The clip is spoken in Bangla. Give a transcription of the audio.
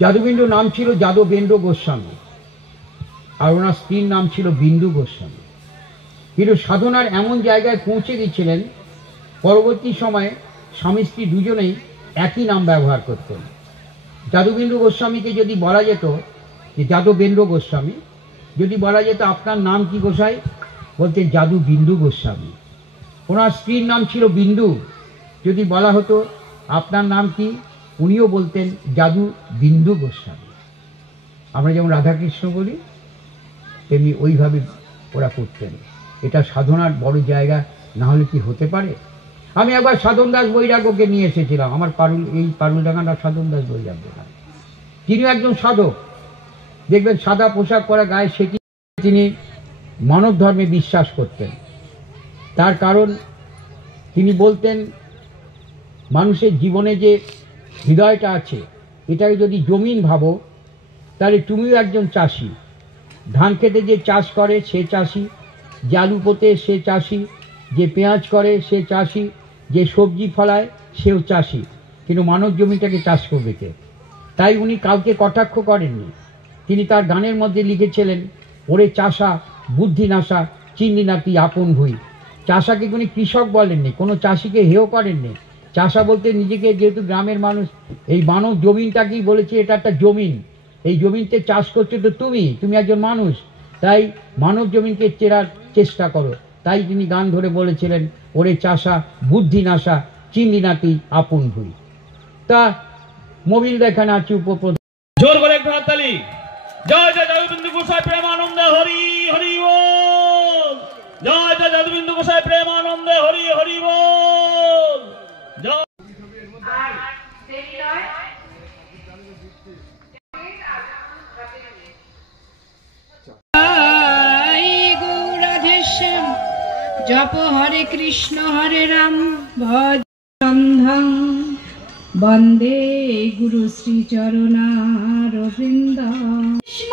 যাদুবিন্দু নাম ছিল যাদবেন্দ্র গোস্বামী, আর ওনার স্ত্রীর নাম ছিল বিন্দু গোস্বামী। কিন্তু সাধনার এমন জায়গায় পৌঁছে গেছিলেন, পরবর্তী সময়ে স্বামী স্ত্রী দুজনেই একই নাম ব্যবহার করতেন। যাদুবিন্দু গোস্বামীকে যদি বলা যেত যে যাদবেন্দ্র গোস্বামী, যদি বলা যেত আপনার নাম কি গোসাই, বলতেন যাদু বিন্দু গোস্বামী। ওনার স্ত্রীর নাম ছিল বিন্দু, যদি বলা হতো আপনার নাম কি, উনিও বলতেন যাদু বিন্দু গোস্বামী। আমরা যেমন রাধাকৃষ্ণ বলি তেমনি ওইভাবে ওরা করতেন। এটা সাধনার বড় জায়গা, না হলে কি হতে পারে? আমি একবার সাধন দাস বৈরাগ্যকে নিয়ে এসেছিলাম, আমার পারুলডাঙ্গাটা সাধন দাস বৈরাগ্য। তিনি একজন সাধক, দেখবেন সাদা পোশাক পরা গায়ে সেটি, তিনি মানব ধর্মে বিশ্বাস করতেন। তার কারণ তিনি বলতেন মানুষের জীবনে যে হৃদয়টা আছে, এটাকে যদি জমিন ভাবো, তাহলে তুমিও একজন চাষি। ধান খেতে যে চাষ করে সে চাষি, যে আলু পোতে সে চাষি, যে পেঁয়াজ করে সে চাষি, যে সবজি ফলায় সেও চাষি। কিন্তু মানব জমিটাকে চাষ করবে কে? তাই উনি কাউকে কটাক্ষ করেননি। তিনি তার গানের মধ্যে লিখেছিলেন, ওরে চাষা বুদ্ধি নাশা চিনি নাতি আপন ভুই। চাষাকে উনি কৃষক বলেননি, কোনো চাষিকে হেয় করেননি। চাষা বলতে নিজেকে, যেহেতু গ্রামের মানুষ, এই মানব জমিনটাকেই বলেছে এটা একটা জমিন, এই জমিনতে চাষ করছে তো তুমি একজন মানুষ, তাই মানব জমিনকে চেরার চেষ্টা করো। তাই তিনি গান ধরে বলেছিলেন, ওরে চাষা বুদ্ধি নাশা চিনি নাতি আপন ভুই। তা মোবিল দেখানো আছে উপর, জোর করে একটু হাততালি। জয় জয় যাদুবিন্দু গোসাই প্রেমানন্দে হরি হরি বল। জয় জয় যাদুবিন্দু গোসাই প্রেমানন্দে হরি হরি বল। জয় জপ হরে কৃষ্ণ হরে রাম ভজ সন্ধং বন্দে গুরু শ্রী চরণারবিন্দ। কৃষ্ণ